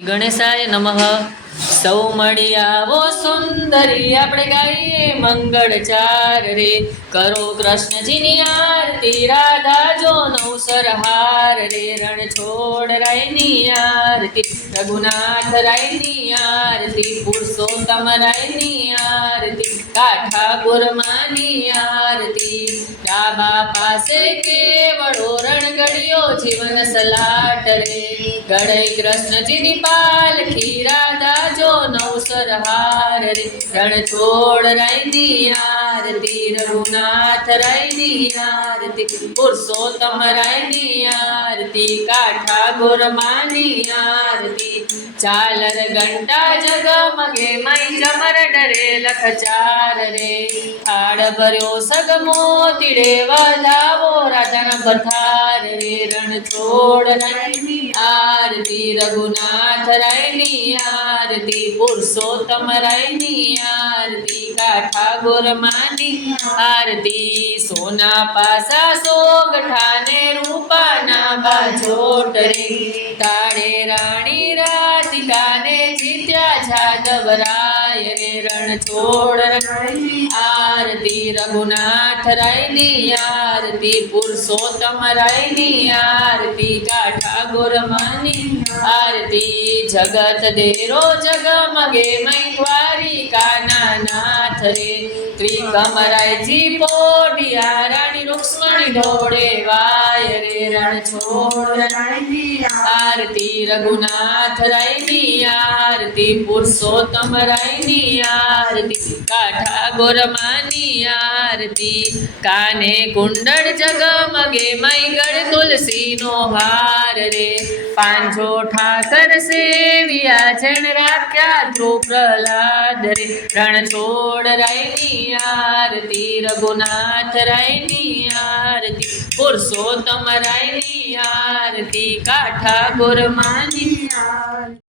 ગણેશાય નમઃ. સૌ મળી આવો સુંદરી આપણે ગાઈએ મંગળ ચાર રે. કરો કૃષ્ણજીની આરતી રાધા જો નવસર હાર રે. રણ છોડ રાયની આરતી રઘુનાથ રાયની આરતી પુરુષોત્તમ રાયની આરતી કાઠાપુર માની આરતી. ડાબા પાસે કેવળો રણગડિયો જીવન સલાટ રે. ગળે કૃષ્ણજીની પાલખી રાધા જો નવસર હાર રે. રણ છોડ રાયની આરતી રઘુનાથ રાયની આરતી પુરુષોત્તમ રાયની આરતી કાઠાપુર માની આરતી. ઝાલર ઘંટા જગમગે મય ચમર ડરે લખ ચાર રે. થાળ ભર્યો સગ મોતીડે વધાવો રાધાના ભરથાર રે. રણ છોડ રાયની આરતી રઘુનાથ રાયની આરતી પુરુષોત્તમ રાયની આરતી કાઠાપુર માની આરતી. સોના પાસા સોગઠાને રૂપાના બાજોટ રે. તાળે રાણી રાધિકાને જીત્યા જાદવ રાય રે. રણ છોડ રાયની આરતી રઘુનાથ રાયની આરતી પુરુષોત્તમ રાયની આરતી કાઠાપુર માની આરતી. જગત દેરો જગમગે મય દ્વારિકાના નાથ રે. ત્રિકમરાયજી પોઢિયા રાણી રૂક્ષ્મણી દોડે વાય રે. રણ છોડ રાયની આરતી રઘુનાથ રાયની આરતી પુરુષોત્તમ રાયની આરતી કાઠાપુર માની આરતી. કાને કુંડળ જગમગે મય ગળ તુલસીનો હાર રે. પાંજો ઠાકર સેવિયા જણ રાખ્યા ધ્રુવ પ્રહલાદ રે. રણ છોડ રાયની આરતી રઘુનાથ રાયની આરતી પુરુષોત્તમ રાયની આરતી કાઠાપુર માની આરતી.